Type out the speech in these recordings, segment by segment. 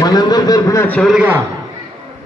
మనందరి తరఫున చివరిగా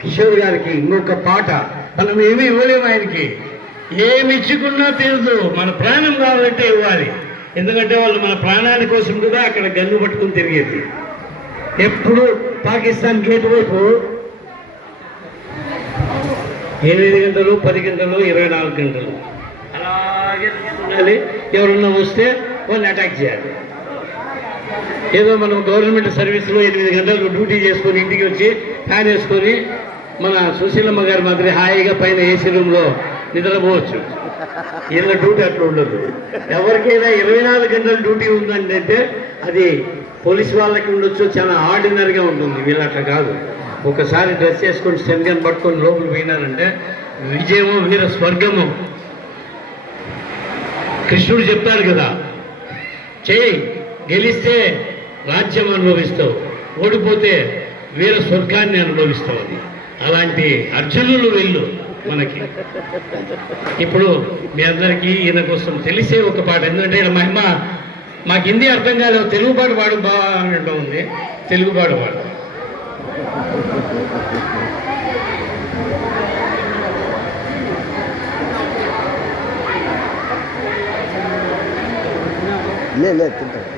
కిషోర్ గారికి ఇంకొక పాట. మనం ఏమీ ఇవ్వలేము, ఆయనకి ఏమి ఇచ్చుకున్నా తీరదు. మన ప్రాణం కావాలంటే ఇవ్వాలి, ఎందుకంటే వాళ్ళు మన ప్రాణాల కోసం కూడా అక్కడ గన్ను పట్టుకుని తిరిగేది. ఎప్పుడు పాకిస్తాన్ గేట్ వైపు 8 గంటలు 10 గంటలు 24 గంటలు అలాగే ఉండాలి. ఎవరన్నా వస్తే వాళ్ళని అటాక్ చేయాలి. ఏదో మనం గవర్నమెంట్ సర్వీస్లో 8 గంటలు డ్యూటీ చేసుకొని ఇంటికి వచ్చి ఫ్యాన్ వేసుకొని మన సుశీలమ్మ గారి మాదిరి హాయిగా పైన ఏసీ రూమ్లో నిద్రపోవచ్చు. వీళ్ళ డ్యూటీ అట్లా ఉండదు. ఎవరికైనా 24 గంటల డ్యూటీ ఉందంటే అది పోలీస్ వాళ్ళకి ఉండొచ్చు, చాలా ఆర్డినరీగా ఉంటుంది. వీళ్ళు అట్లా కాదు. ఒకసారి డ్రెస్ చేసుకొని శనగని పట్టుకొని లోపల పోయినారంటే విజయమో వీర స్వర్గము. కృష్ణుడు చెప్తాడు కదా, చేయి గెలిస్తే రాజ్యం అనుభవిస్తావు, ఓడిపోతే వీర స్వర్గాన్ని అనుభవిస్తావు. అది అలాంటి అర్జునులు వీళ్ళు మనకి. ఇప్పుడు మీ అందరికీ ఈయన కోసం తెలిసే ఒక పాట, ఎందుకంటే ఈయన మహిమ మాకు హిందీ అర్థం కాలేదు, తెలుగు పాట పాడు బాగా ఉంది, తెలుగు పాట పాడు. లే తింటాను.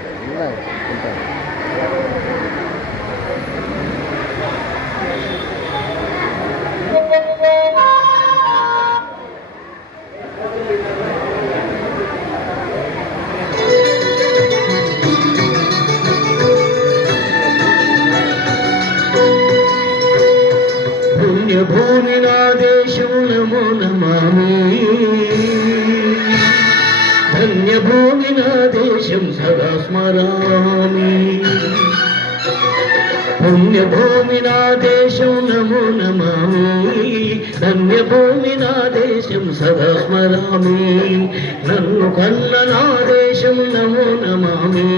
పుణ్యభూమి నా దేశం నమో నమామి, ధన్యభూమి నా దేశం సదా స్మరామి. పుణ్యభూమి నా దేశం నమో నమామి, ధన్యభూమి నా దేశం సదా స్మరామి. నన్ను కన్న నా దేశం నమో నమామి,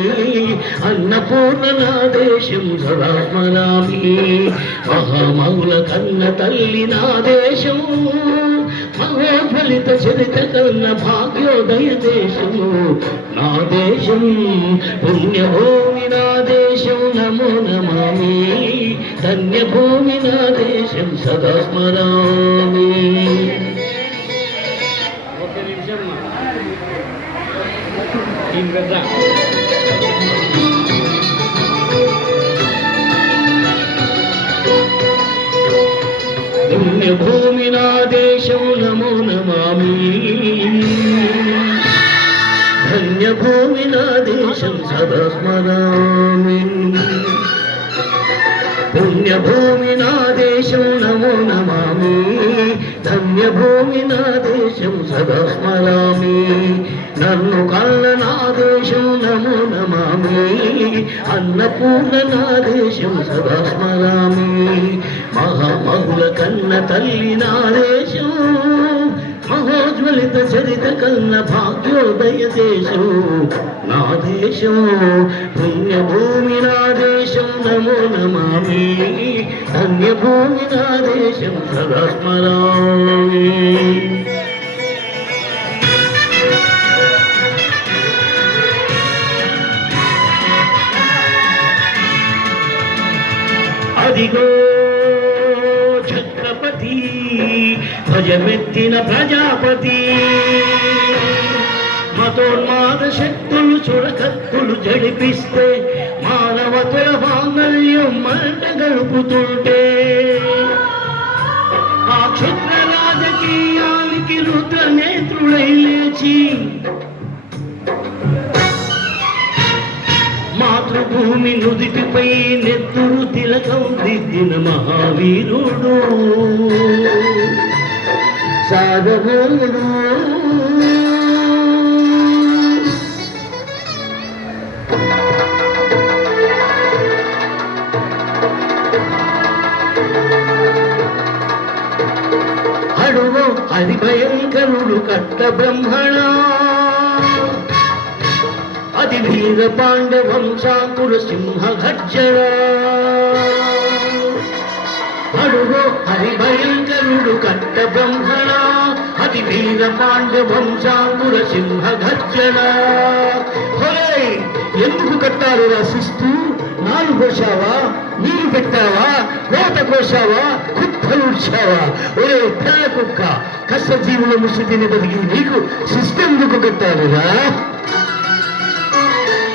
అన్నపూర్ణ నా దేశం సదా స్మరామి. మహామౌల కన్న తల్లి నా దేశం, మహోజ్వలిత చరిత కన్న భాగ్యోదయ దేశము నా దేశం. పుణ్యభూమి నా దేశం నమో నమామి, ధన్యభూమి నా దేశం సదా స్మరామి. ఒక నిమిషం పుణ్యభూమి నా దేశం నమో నమామి, ధన్యభూమి నా దేశం సదా స్మరామి. పుణ్యభూమి నా దేశం నమో నమామి, ధన్యభూమి నా దేశం సదా స్మరామి. నన్ను కన్న నా దేశం నమో నమామి, అన్నపూర్ణ నా దేశం సదా స్మరామి. మహామహుల కన్న తల్లి నా దేశం, మహోజ్వలిత చరిత కన్న భాగ్యోదయ దేశం నా దేశం. పుణ్యభూమి నా దేశం నమో నమామి, ధన్యభూమి నా దేశం సదా స్మరామి. అదిగో ఛత్రపతి ధ్వజమెత్తిన ప్రజాపతి, మతోన్మాద శక్తులు చురకత్తులు జడిపిస్తే మానవతుల మాంగళ్యం మంట గడుపుతుంటే ఆ క్షుద్ర రాజకీయానికి రుద్ర నేత్రుడై లేచి మాతృభూమి నుదిటిపై నెత్తురు తిలకం దిద్దిన మహావీరుడు సాగబోడు. అడుగో అది భయంకరుడు కట్ట బ్రహ్మణ, అది వీర పాండవంశాంకుర సింహ గర్జన. అడుగో హరి భయంకరుడు కట్ట బ్రహ్మణ, అది వీర పాండవంశాంకుర సింహ గర్జన. ఎందుకు కట్టారు రాసిస్తూ? నాలు కోసావా, నీరు పెట్టావా, కోట కోసావా, కుప్పలుడ్చావా? ఒరే పిల్ల కుక్క, కష్టజీవుల ముసుటిని బతికి నీకు సిస్టెందుకు కట్టారురా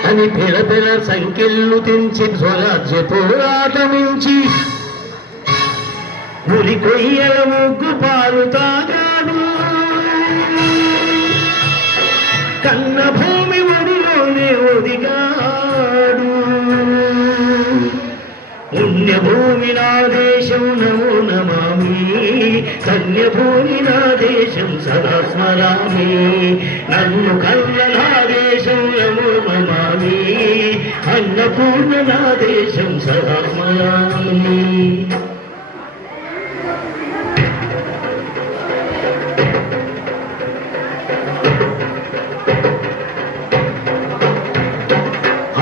అని పెడ పెడ సంఖ్యలు తెంచి స్వరాజ్య పోరాటమించి ఉరి కొయ్యల ముగ్గు పాలు తాగాడు. కన్న భూమి ఒడిలోనే ఒదిగాడు. పుణ్యభూమి నా దేశం నమో నమామి, కన్యభూమి నా దేశం సదా స్మరామి. నన్ను కన్న నా దేశం నమో నమామి, అన్నపూర్ణ నా దేశం సదా స్మరామి.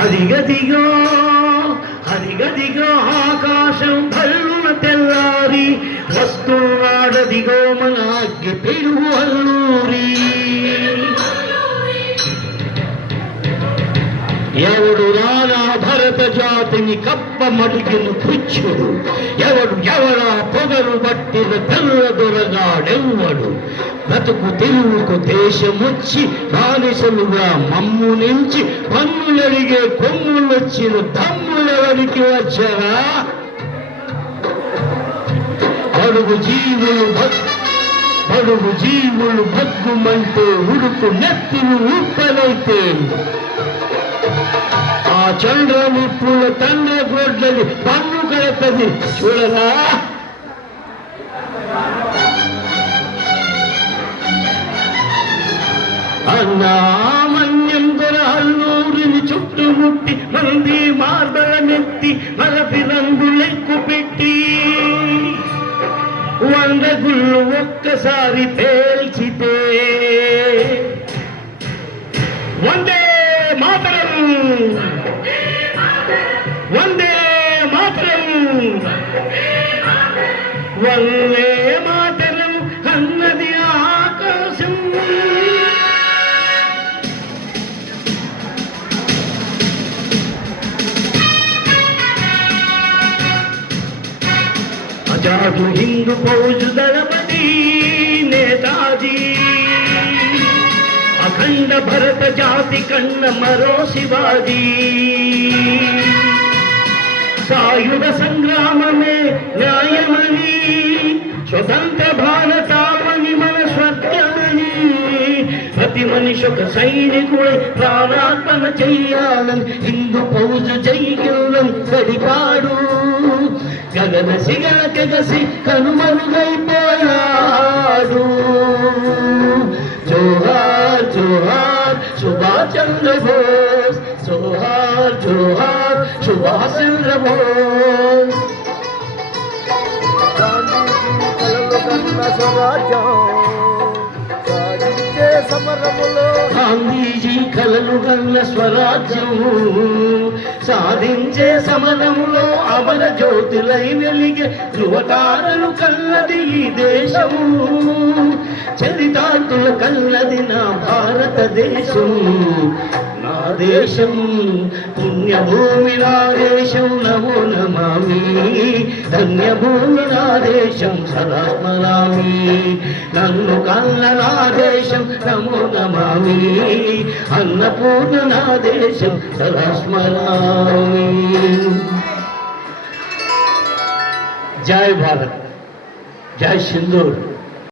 అదిగదిగో అదిగదిగో ఆకాశం భల్లున తెల్లారి వస్తున్నాడదిగో మన అగ్గి పెరుగు అల్లూరి. ఎవడు రానా భరత జాతిని కప్ప మడిగిన పుచ్చుడు, ఎవడు ఎవడా పొగరు పట్టిన తెల్ల దొరగాడెవ్వడు. బ్రతుకు తెలుగుకు దేశమొచ్చి బానిసలుగా మమ్ము నుంచి పన్నులడిగే కొమ్ములొచ్చిన తమ్ములెవరికి వచ్చారా? బడుగు జీవులు భగ్గుమంటే ఉడుకు నెత్తిని ఉప్పలైతే ఆ చంద్రముప్పుల తండ్ర గొడ్లని పన్ను కడతది చూడరా? అన్నామన్యం దొర అల్లూరిని చుట్టుముట్టి మంది మార్బలమెత్తి మలపి రంగులెక్కు పెట్టి 100 గుళ్ళు ఒక్కసారి పేల్చితే వందే మాతరం, వందే మాతరం, వందే మాతరం అన్నది ఆకాశం. అజాదు హిందూ ఫౌజ్ దళపతి నేతాజీ, అఖండ భరత జాతి కన్న మరో శివాజీ. సాయుధ సంగ్రామమే న్యాయమని, స్వతంత్ర భారతావని మన స్వర్గమని, ప్రతి మనిషి ఒక సైనికుడు ప్రాణార్పణ చెయ్యాలని హిందూ ఫౌజు జైగలం గడిపాడు. గగన సిగల తెగసి కనుమరుగైపోయాడు. జోహార్ జోహార్ సుభాష్ చంద్ర బోస్, జోహార్ జోహార్ సుభాష్ చంద్ర బోస్. గాంధీజీ కలలు గల్ల స్వరాజ్యం సాధించే సమరములో అమర జ్యోతులై వెలిగే ధృవతారలు కన్నది ఈ దేశము. చరితార్థుల కన్నది నా భారతదేశం. నా దేశం పుణ్యభూమి నా దేశం నమో నమామి ధన్యభూమి నా దేశం సదా స్మరామి నన్ను కన్న నా దేశం నమో నమామి అన్నపూర్ణ నా దేశం సదా స్మరామి. జై భారత్, జై సింధూర్.